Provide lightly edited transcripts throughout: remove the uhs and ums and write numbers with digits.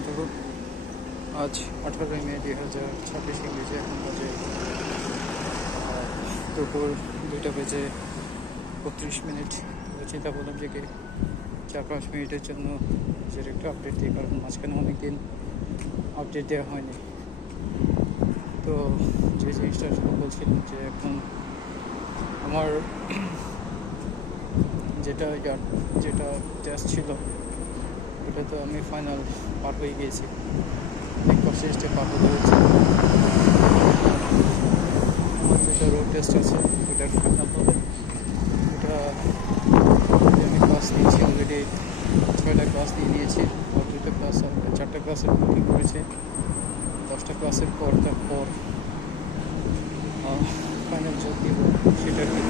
বারাকাতুহু। আজ 18 মে 2026 ইংরেজি। এখন বাজে দুপুর 2:32। চিন্তা করলাম যে 4-5 মিনিটের জন্য নিজের একটু আপডেট দিই, কারণ মাঝখানে অনেকদিন আপডেট দেওয়া হয়নি। তো যে জিনিসটা আসলে বলছিলাম যে এখন আমার যেটা টেস্ট ছিল ওটা তো আমি ফাইনাল পার হয়ে গিয়েছি, প্রসেসটা পার হতে হচ্ছে। আমার যেটা রোড টেস্ট আছে ওটার ফাইনাল হবে। ওটা আমি ক্লাস নিয়েছি অলরেডি, 6টা ক্লাস দিয়ে নিয়েছি। আর 2টা ক্লাস আর 4টা ক্লাসের বুকিং করেছি। 10টা ক্লাসের পর তারপর ফাইনাল যোগ দিব সেটার কি।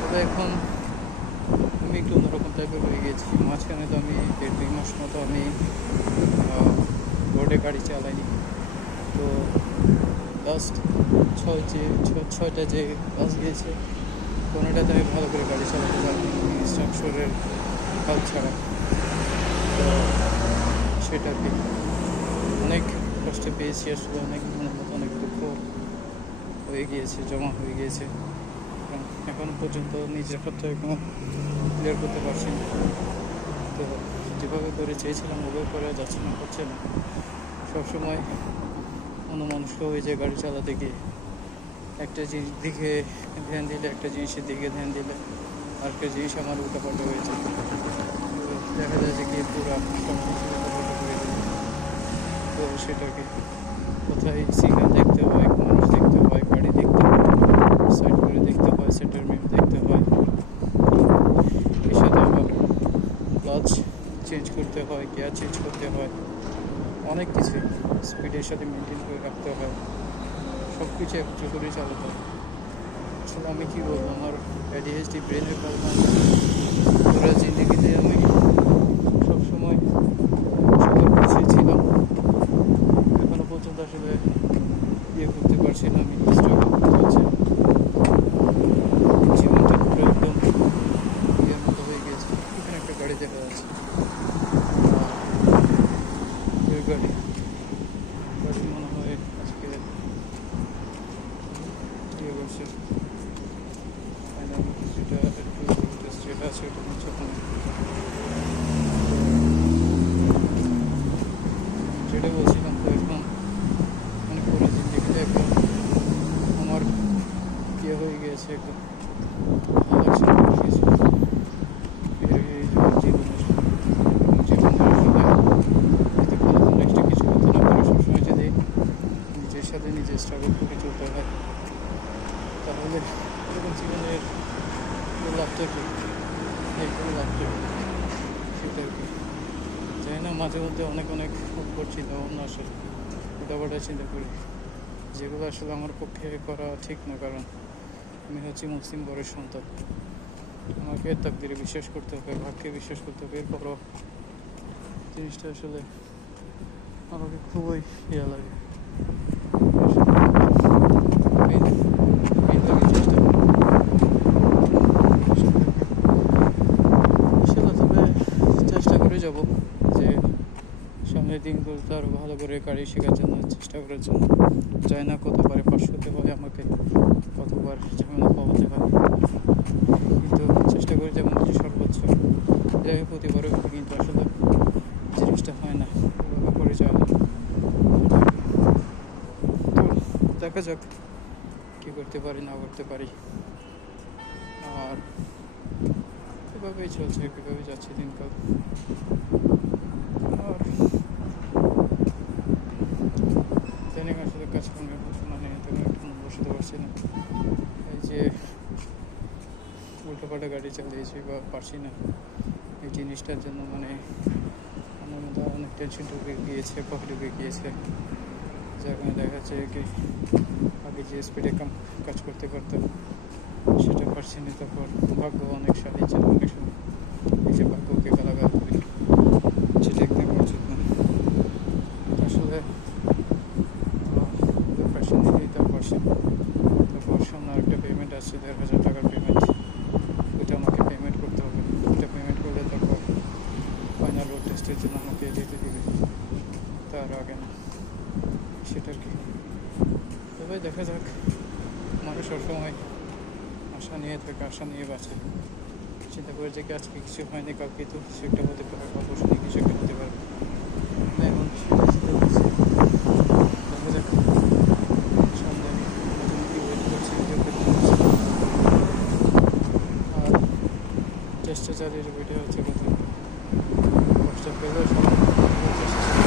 তবে এখন আমি একটু অন্যরকম টাইপের হয়ে গেছি। মাঝখানে তো আমি 1-2 মাস মতো আমি রোডে গাড়ি চালাইনি। তো লাস্ট 6টা যে ক্লাস গিয়েছে কোনোটাতে আমি ভালো করে গাড়ি চালাতে পারিনি ইনস্ট্রাকশনের হেল্প ছাড়া। তো সেটা কি অনেক কষ্টে পেয়েছি আসলে, অনেক মনের মতো অনেক দুঃখ হয়ে গিয়েছে, জমা হয়ে গিয়েছে। এখনো পর্যন্ত নিজের হাতটা এখনো ক্লিয়ার করতে পারছি না। তো যেভাবে করে চেয়েছিলাম ওভাবে করে যাচ্ছে না, হচ্ছে না। সবসময় অন্যমনস্ক হয়ে যায় গাড়ি চালাতে গিয়ে। একটা জিনিস দিকে ধ্যান দিলে, একটা জিনিসের দিকে ধ্যান দিলে আরেকটা জিনিস আমার উল্টাপাল্টা হয়ে যায়। তো দেখা যায় যে পুরো সব কিছু উল্টাপাল্টা হয়ে যায়। তো সেটাকে কোথায় সিগন্যাল দেখতে হয়, মানুষ দেখতে হয়, গাড়ি দেখতে হয়, সাইড করে দেখতে হয়, সেন্টার মিম দেখতে হয়। এর সাথে আবার ক্লাচ চেঞ্জ করতে হয়, গিয়ার চেঞ্জ করতে হয়, অনেক কিছুই স্পিডের সাথে মেনটেন করে রাখতে হয়। সব কিছু একটু করে চালাতে হয়। আসলে আমি কী বলবো, আমার ADHD ব্রেনের কারণে পুরো জিন্দগিতে আমি সবসময় সবার পিছিয়ে ছিলাম। এখনো পর্যন্ত আসলে করতে পারছি না, আমি স্ট্রাগল করতে হচ্ছে। জীবনটা পুরো একদম মতো হয়ে গিয়েছে। এখানে একটা গাড়ি দেখা যাচ্ছে, ওই গাড়ি মনে হয় আজকে করছে ফাইনাল। যেটা একটু টেস্ট যেটা আছে ওটা হচ্ছে ওখানে। যেটা বলছিলাম, তো এখন মানে পুরো জিন্দগিতে একদম আমার হয়ে গিয়েছে, একদম ভালো লাগছে না কিছু। নেক্সটে কিছু করতে না পারে, সবসময় যদি নিজের সাথে নিজে স্ট্রাগল করে চলতে হয় তাহলে এরকম জীবনের লাভটা কি, কোনো লাভটা কি, সেটা কি জানি না। মাঝে মধ্যে অনেক উপর চিন্তা ভাবনা আসলে উল্টাপাল্টা চিন্তা করি, যেগুলো আসলে আমার পক্ষে করা ঠিক না। কারণ আমি হচ্ছি মুসলিম ঘরের সন্তান, আমাকে তাকদিরে বিশ্বাস করতে হবে, ভাগ্যে বিশ্বাস করতে হবে। এরপরও জিনিসটা আসলে আমাকে খুবই লাগে। চেষ্টা করে যাব যে সামনের দিনগুলোতে আরও ভালো করে গাড়ি শেখার জন্য চেষ্টা করার জন্য। যায় না কতবার পাশ হতে হয় আমাকে, কতবার ঝামেলা পাওয়াতে হয়, কিন্তু চেষ্টা করে যেমন যে সর্বোচ্চ যাই প্রতিবারও, কিন্তু আসলে জিনিসটা হয় না, ওভাবে করে যায় না। তো দেখা যাক কী করতে পারি না করতে পারি। আর এভাবেই চলছে, কীভাবে যাচ্ছে দিনকাল। আর ইদানিং আসলে কাজকর্মের মানে তেমন একটু মন বসাতে পারছি না। এই যে উল্টোপাল্টা গাড়ি চালিয়েছি বা পারছি না, এই জিনিসটার জন্য মানে আমার মধ্যে অনেক টেনশন ঢুকে গিয়েছে, কফ ঢুকে গিয়েছে। যেখানে দেখা যাচ্ছে কি আগে যে স্পিডে কাজ করতে পারতাম সেটা পারছি না। তারপর ভাগ্য অনেক সাহায্য, অনেক সময় এই যে ভাগ্যকে গালাগাল করি, সেটা একদম উচিত না আসলে। প্রেশার দিতেই তা পারছি না। তারপর সামনে আরেকটা পেমেন্ট আসছে, 1,500 টাকার পেমেন্ট, ওইটা আমাকে পেমেন্ট করতে হবে। ওইটা পেমেন্ট করলে তারপর ফাইনাল রোড টেস্টের জন্য আমাকে যেতে দেবে। তার আগে না, সেটার কি। তবে দেখা যাক, মানুষ সবসময় আশা নিয়ে থাকে, আশা নিয়ে বাঁচে। চিন্তা করে যে আজকে কিছু হয়নি, কালকে তো কিছু একটা হতে পারে, বা পরশু দিন কিছু একটা হতে পারে। এখন সেটা চিন্তা করছি, দেখা যাক সামনে আমি নতুন কি ওয়েট করছি, আর চেষ্টা চালিয়ে যাবো, এটা হচ্ছে কথা। কষ্ট পেলেও সব চেষ্টা